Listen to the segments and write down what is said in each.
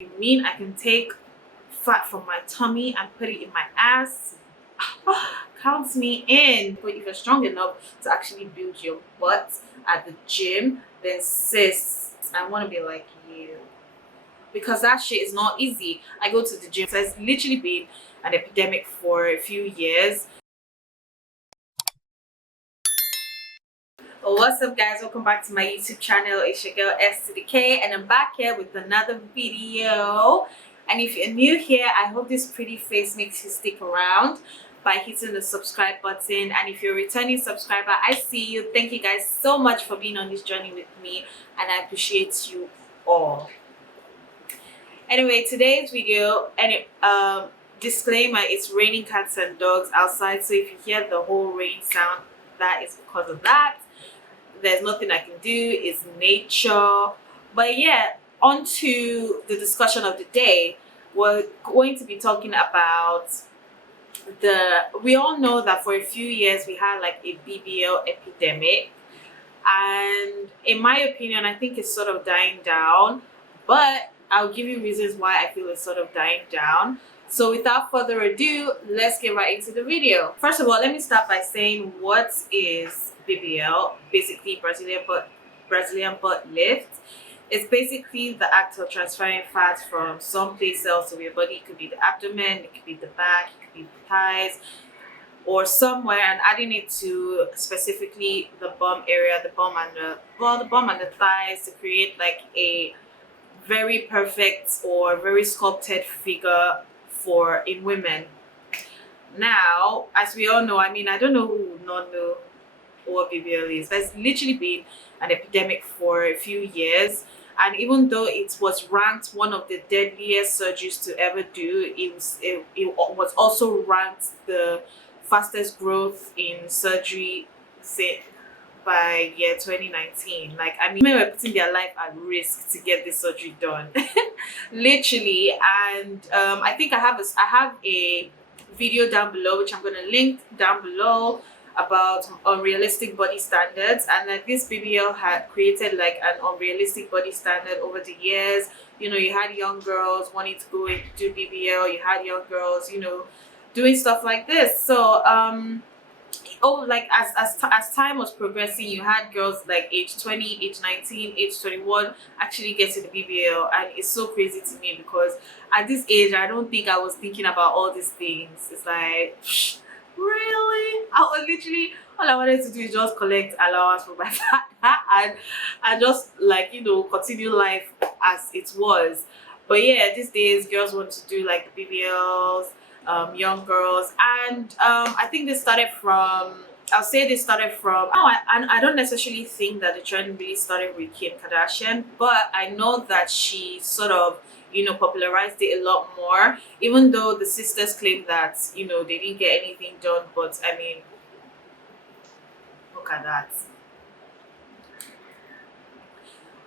You mean I can take fat from my tummy and put it in my ass? Counts me in. But if you're strong enough to actually build your butt at the gym, then sis, I want to be like you. Because that shit is not easy. I go to the gym. So it's literally been an epidemic for a few years. Well, what's up guys, welcome back to my YouTube channel. It's your girl S to the K and I'm back here with another video. And if you're new here, I hope this pretty face makes you stick around by hitting the subscribe button. And if you're a returning subscriber, I see you. Thank you guys so much for being on this journey with me and I appreciate you all. Anyway, today's video, and disclaimer, it's raining cats and dogs outside, so if you hear the whole rain sound, that is because of that. There's nothing I can do, it's nature. But yeah, on to the discussion of the day. We're going to be talking about we all know that for a few years we had like a BBL epidemic, and in my opinion I think it's sort of dying down, but I'll give you reasons why I feel it's sort of dying down. So without further ado, let's get right into the video. First of all, let me start by saying, what is BBL? Basically Brazilian butt lift. It's basically the act of transferring fat from some place else to your body. It could be the abdomen, it could be the back, it could be the thighs, or somewhere, and adding it to specifically the bum area, the bum and the thighs, to create like a very perfect or very sculpted figure in women. Now, as we all know, I mean, I don't know who would not know what BBL is. There's literally been an epidemic for a few years, and even though it was ranked one of the deadliest surgeries to ever do, it was also ranked the fastest growth in surgery by year 2019. Like, I mean, women were putting their life at risk to get this surgery done. Literally. And I think I have a video down below, which I'm going to link down below, about unrealistic body standards, and like this BBL had created like an unrealistic body standard over the years. You know, you had young girls wanting to go and do BBL, you had young girls, you know, doing stuff like this. So like as time was progressing, you had girls like age 20, age 19, age 21 actually get to the BBL, and it's so crazy to me because at this age I don't think I was thinking about all these things. It's like, really? I was literally, all I wanted to do is just collect allowance from my father and just, like, you know, continue life as it was. But yeah, these days girls want to do like the BBLs, young girls, and I think this started from, I'll say this started from, I don't necessarily think that the trend really started with Kim Kardashian, but I know that she sort of, you know, popularized it a lot more, even though the sisters claim that, you know, they didn't get anything done. But I mean, look at that.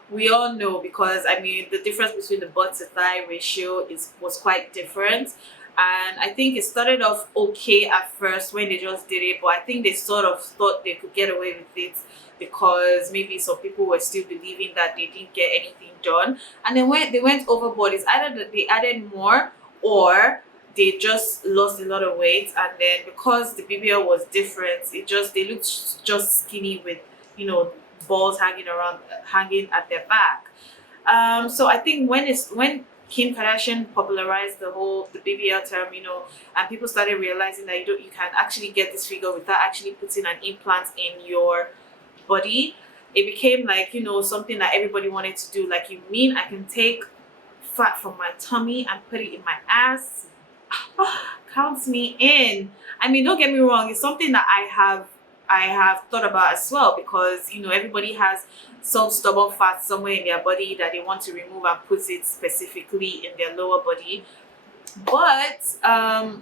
We all know, because I mean the difference between the butt to thigh ratio was quite different, and I think it started off okay at first when they just did it, but I think they sort of thought they could get away with it because maybe some people were still believing that they didn't get anything done, and then when they went overboard, it's either that they added more or they just lost a lot of weight. And then because the BBL was different, they looked just skinny with, you know, balls hanging at their back. So I think when Kim Kardashian popularized the BBL term, you know, and people started realizing that you can actually get this figure without actually putting an implant in your body, it became like, you know, something that everybody wanted to do. Like, you mean I can take fat from my tummy and put it in my ass? Counts me in. I mean, don't get me wrong, it's something that I have thought about as well, because, you know, everybody has some stubborn fat somewhere in their body that they want to remove and put it specifically in their lower body. But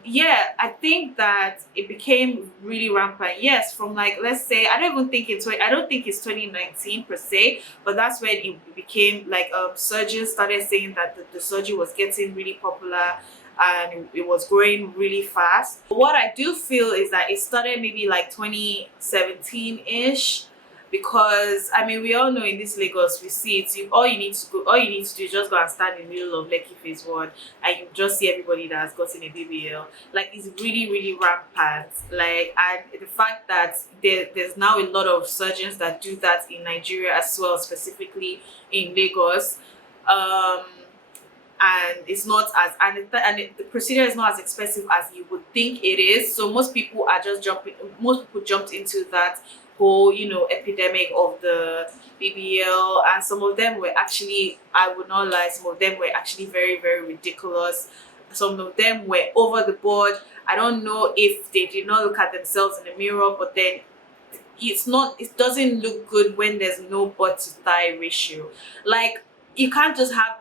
yeah, I think that it became really rampant. Yes, from, like, let's say, I don't think it's 2019 per se, but that's when it became like surgeons started saying that the surgery was getting really popular and it was growing really fast. What I do feel is that it started maybe like 2017-ish, because I mean we all know in this Lagos we see it. All you need to do is just go and stand in the middle of Lekki Phase One, and you just see everybody that has gotten a BBL. Like it's really really rampant. Like, and the fact that there's now a lot of surgeons that do that in Nigeria as well, specifically in Lagos. And it's not as the procedure is not as expensive as you would think it is. So most people are just jumping. Most people jumped into that whole epidemic of the BBL, and some of them were actually, I would not lie, some of them were actually very very ridiculous. Some of them were over the board. I don't know if they did not look at themselves in the mirror, but then it doesn't look good when there's no butt to thigh ratio. Like, you can't just have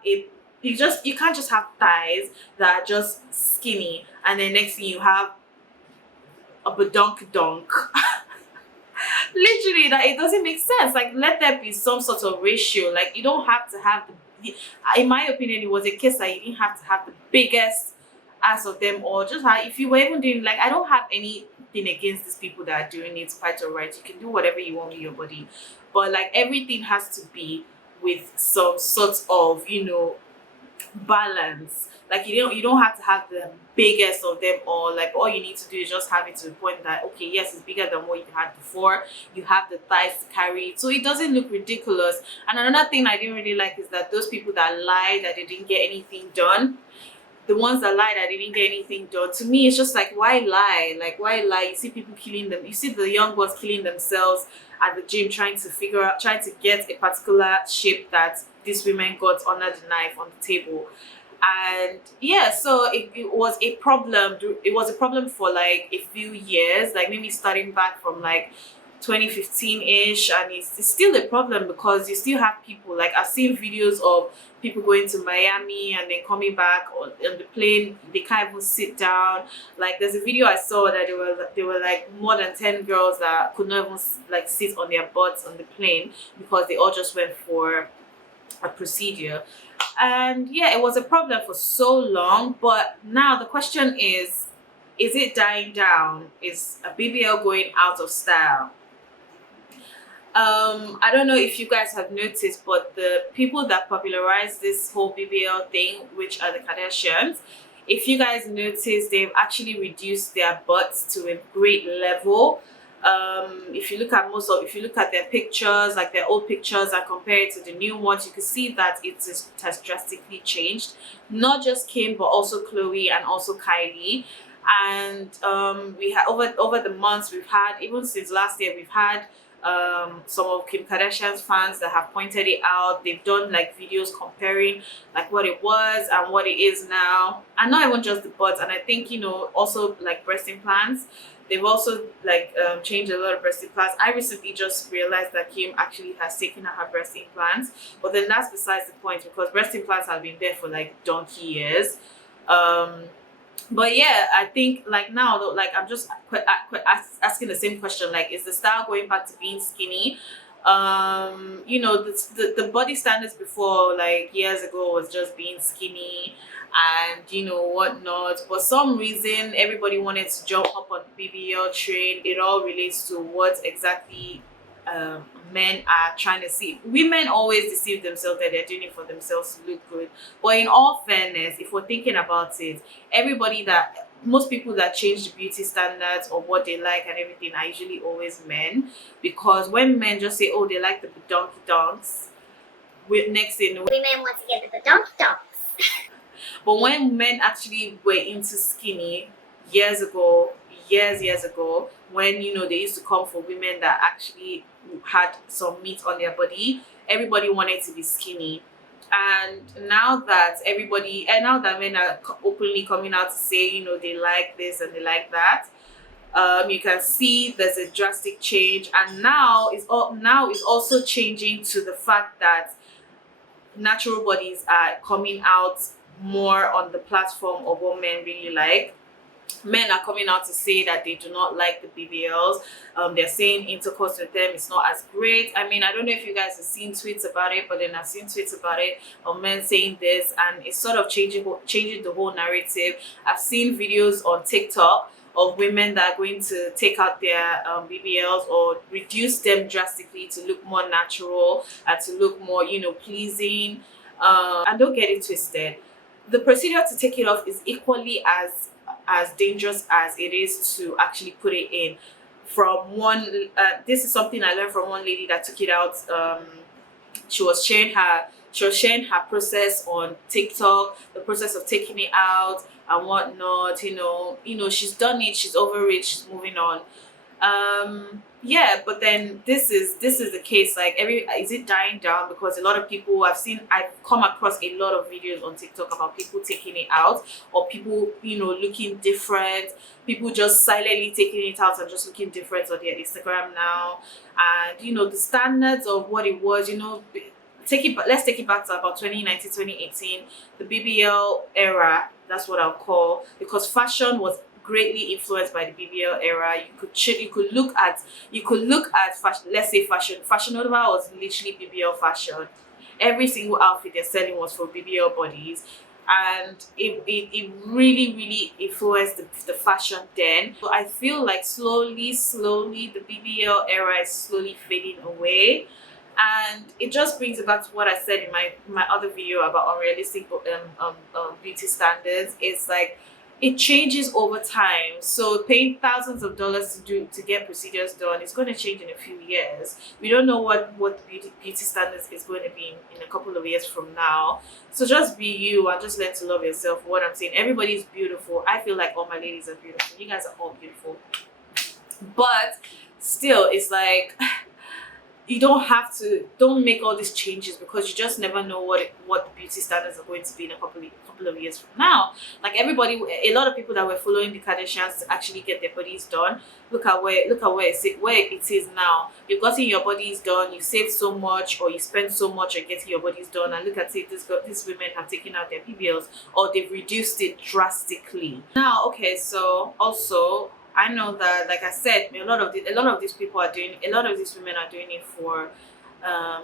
you can't just have thighs that are just skinny, and then next thing you have a badonk donk. Literally, that it doesn't make sense. Like, let there be some sort of ratio. Like, you don't have to have in my opinion, it was a case that you didn't have to have the biggest ass of them all. Just if you were even doing, like, I don't have anything against these people that are doing it, quite alright. You can do whatever you want with your body, but like everything has to be with some sort of balance. Like, you don't have to have the biggest of them all. Like, all you need to do is just have it to the point that, okay, yes, it's bigger than what you had before. You have the thighs to carry it, so it doesn't look ridiculous. And another thing I didn't really like is that those people that lie that they didn't get anything done, the ones that lie that they didn't get anything done, to me it's just like, why lie? Like, why lie? You see people killing them, you see the young ones killing themselves at the gym, trying to get a particular shape that these women got under the knife on the table. And yeah, so it was a problem. It was a problem for like a few years, like maybe starting back from like 2015-ish, and it's still a problem because you still have people, like, I've seen videos of people going to Miami and then coming back on the plane, they can't even sit down. Like, there's a video I saw that there were like more than 10 girls that could not even like sit on their butts on the plane because they all just went for a procedure. And yeah, it was a problem for so long, but now the question is it dying down? Is a BBL going out of style? I don't know if you guys have noticed, but the people that popularized this whole BBL thing, which are the Kardashians, if you guys notice, they've actually reduced their butts to a great level. If you look at their pictures, like their old pictures, and compare it to the new ones, you can see that it has drastically changed. Not just Kim, but also Chloe and also Kylie. And we had over the months, we've had, even since last year, we've had some of Kim Kardashian's fans that have pointed it out. They've done like videos comparing like what it was and what it is now, and not even just the butts. And I think also like breast implants. They've also like changed a lot of breast implants. I recently just realized that Kim actually has taken out her breast implants, but then that's besides the point because breast implants have been there for like donkey years. But yeah, I think like now though, like I'm just asking the same question, like, is the style going back to being skinny? The body standards before, like years ago, was just being skinny and whatnot. For some reason, everybody wanted to jump up on BBL train. It all relates to what exactly men are trying to see. Women always deceive themselves that they're doing it for themselves to look good. But in all fairness, if we're thinking about it, most people that change the beauty standards or what they like and everything are usually always men. Because when men just say, oh, they like the donkey donks, next thing women want to get the donkey donks. But when men actually were into skinny years ago, when they used to come for women that actually had some meat on their body, everybody wanted to be skinny. And now that men are openly coming out to say they like this and they like that, you can see there's a drastic change. And now it's also changing to the fact that natural bodies are coming out more on the platform of what men really like. Men are coming out to say that they do not like the BBLs. They're saying intercourse with them is not as great. I mean, I don't know if you guys have seen tweets about it, but then I've seen tweets about it of men saying this, and it's sort of changing the whole narrative. I've seen videos on TikTok of women that are going to take out their BBLs or reduce them drastically to look more natural and to look more, pleasing. And don't get it twisted. The procedure to take it off is equally as dangerous as it is to actually put it in. From one, this is something I learned from one lady that took it out. She was sharing her process on TikTok, the process of taking it out and whatnot. She's done it, she's over it, she's moving on. Yeah, but then this is the case. Like, is it dying down? Because a lot of people I've come across a lot of videos on TikTok about people taking it out, or people looking different, people just silently taking it out and just looking different on their Instagram now. And the standards of what it was, let's take it back to about 2019, 2018, the BBL era. That's what I'll call, because fashion was greatly influenced by the BBL era. You could look at fashion. Let's say Fashion Nova was literally BBL fashion. Every single outfit they're selling was for BBL bodies, and it really really influenced the fashion then. So I feel like slowly the BBL era is slowly fading away. And it just brings it back to what I said in my other video about unrealistic beauty standards. It's like it changes over time. So paying thousands of dollars to get procedures done is going to change in a few years. We don't know what beauty standards is going to be in a couple of years from now. So just be you and just learn to love yourself. What I'm saying, everybody's beautiful. I feel like all my ladies are beautiful. You guys are all beautiful. But still, it's like you don't make all these changes, because you just never know what the beauty standards are going to be in a couple of years from now. Like, a lot of people that were following the Kardashians to actually get their bodies done, look at where it is now. You've gotten your bodies done, you saved so much, or you spent so much on getting your bodies done, and look at it, these women have taken out their BBLs, or they've reduced it drastically. Now, okay, so also I know that, like I said, a lot of these women are doing it for,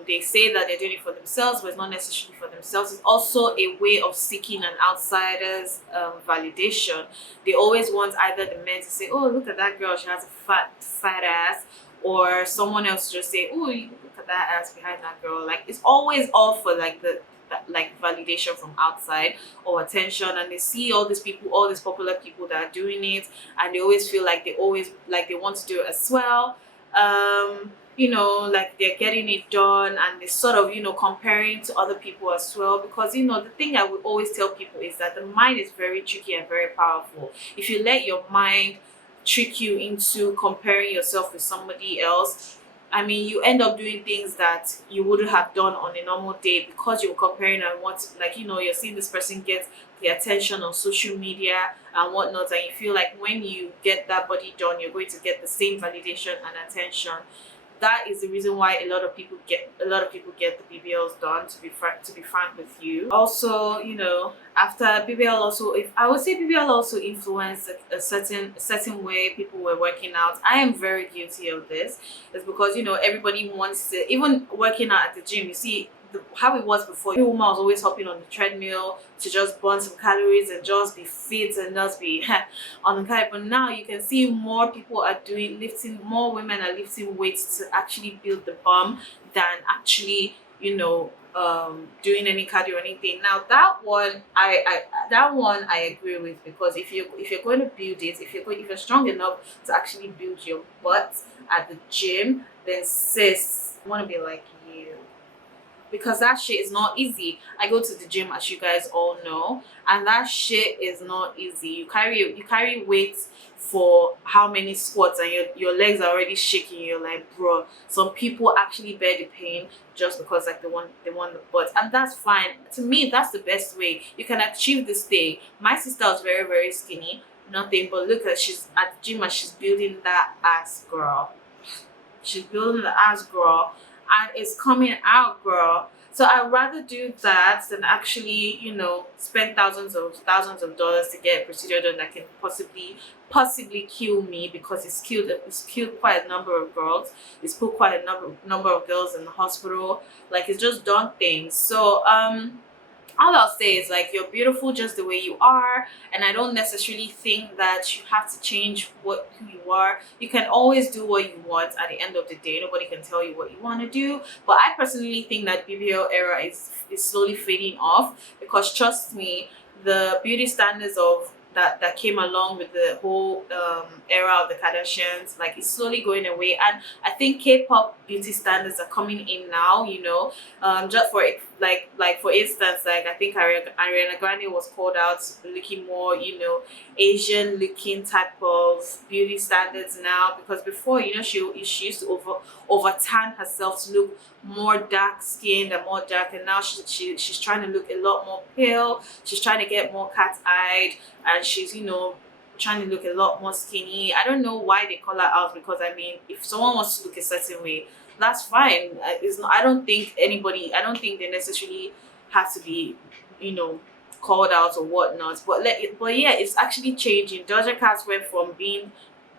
they say that they're doing it for themselves, but it's not necessarily for themselves. It's also a way of seeking an outsider's validation. They always want either the men to say, "Oh, look at that girl, she has a fat ass," or someone else to just say, "Oh, look at that ass behind that girl." Like, it's always all for like validation from outside or attention. And they see all these popular people that are doing it, and they always feel like they want to do it as well. Like they're getting it done, and they sort of comparing to other people as well. Because the thing I would always tell people is that the mind is very tricky and very powerful. If you let your mind trick you into comparing yourself with somebody else, I mean, you end up doing things that you wouldn't have done on a normal day, because you're comparing and you're seeing this person get the attention on social media and whatnot, and you feel like when you get that body done, you're going to get the same validation and attention. That is the reason why a lot of people get the BBLs done. To be frank with you, also, after BBL, also, if I would say BBL also influenced a certain way people were working out. I am very guilty of this. It's because everybody wants to, even working out at the gym. You see how it was before. Every woman was always hopping on the treadmill to just burn some calories and just be fit and just be on the carb. But now you can see more women are lifting weights to actually build the bum than actually doing any cardio or anything. Now that one I agree with, because if you're going to build it, if you're strong enough to actually build your butt at the gym, then sis, I want to be like you. Because that shit is not easy. I go to the gym, as you guys all know, and that shit is not easy. You carry weights for how many squats, and your legs are already shaking. You're like, bro. Some people actually bear the pain just because they want the butt, and that's fine. To me, that's the best way you can achieve this thing. My sister was very very skinny, nothing, but look at, she's at the gym and she's building that ass, girl. She's building the ass, girl, and it's coming out, girl. So I'd rather do that than actually, spend thousands of dollars to get a procedure done that can possibly kill me, because it's killed quite a number of girls. It's put quite a number of girls in the hospital. Like, it's just done things. So all I'll say is like you're beautiful just the way you are, and I don't necessarily think that you have to change who you are. You can always do what you want at the end of the day. Nobody can tell you what you want to do. But I personally think that BBL era is slowly fading off, because trust me, the beauty standards of that came along with the whole era of the Kardashians, like it's slowly going away. And I think K-pop beauty standards are coming in now, just for it, like for instance, like I think Ariana Grande was called out looking more, Asian looking type of beauty standards now, because before, she used to over tan herself to look more dark skinned and more dark, and now she's trying to look a lot more pale. She's trying to get more cat eyed, and she's trying to look a lot more skinny. I don't know why they call her out, because I mean, if someone wants to look a certain way, that's fine. It's not, I don't think they necessarily have to be, called out or whatnot. But yeah, it's actually changing. Doja Cat went from being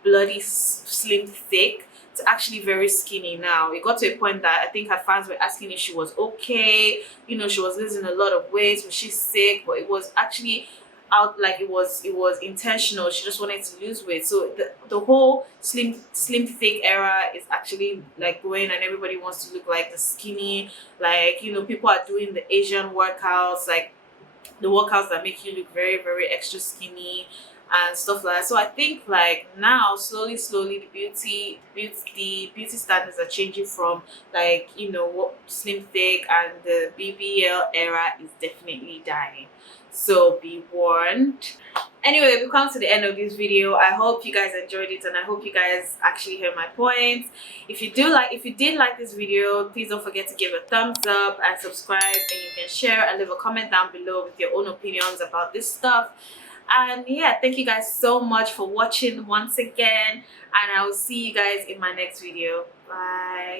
bloody slim thick to actually very skinny now. It got to a point that I think her fans were asking if she was okay. She was losing a lot of weight. Was she sick? But it was actually out, like it was intentional. She just wanted to lose weight. So the whole slim thick era is actually like going, and everybody wants to look like the skinny, like people are doing the Asian workouts, like the workouts that make you look very very extra skinny and stuff like that. So I think like now slowly the beauty standards are changing from, like, what slim thick, and the BBL era is definitely dying. So be warned. Anyway, we've come to the end of this video. I hope you guys enjoyed it, and I hope you guys actually heard my points. If you did like this video, please don't forget to give a thumbs up and subscribe, and you can share and leave a comment down below with your own opinions about this stuff. And yeah, thank you guys so much for watching once again, and I will see you guys in my next video. Bye.